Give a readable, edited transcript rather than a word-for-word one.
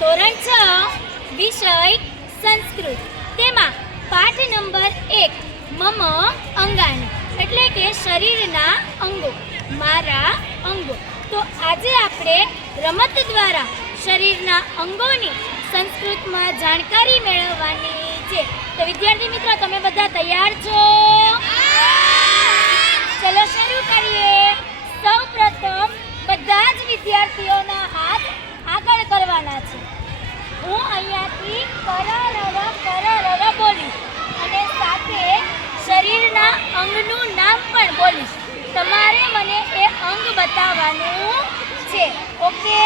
ધોરણ 6 વિષય સંસ્કૃત તેમાં પાઠ નંબર 1 મમ અંગાની એટલે કે શરીરના અંગો મારા અંગો। તો આજે આપણે રમત દ્વારા શરીરના અંગોની સંસ્કૃતમાં જાણકારી મેળવવાની છે। તો વિદ્યાર્થી મિત્રો તમે બધા તૈયાર છો? ચલો શરૂ કરીએ। સૌપ્રથમ બધા જ વિદ્યાર્થીઓના હાથ આગળ કરવાના છે। હું અહીંયાથી કરરર બોલીશ અને સાથે શરીરના અંગનું નામ પણ બોલીશ। તમારે મને એ અંગ બતાવવાનું છે। ઓકે?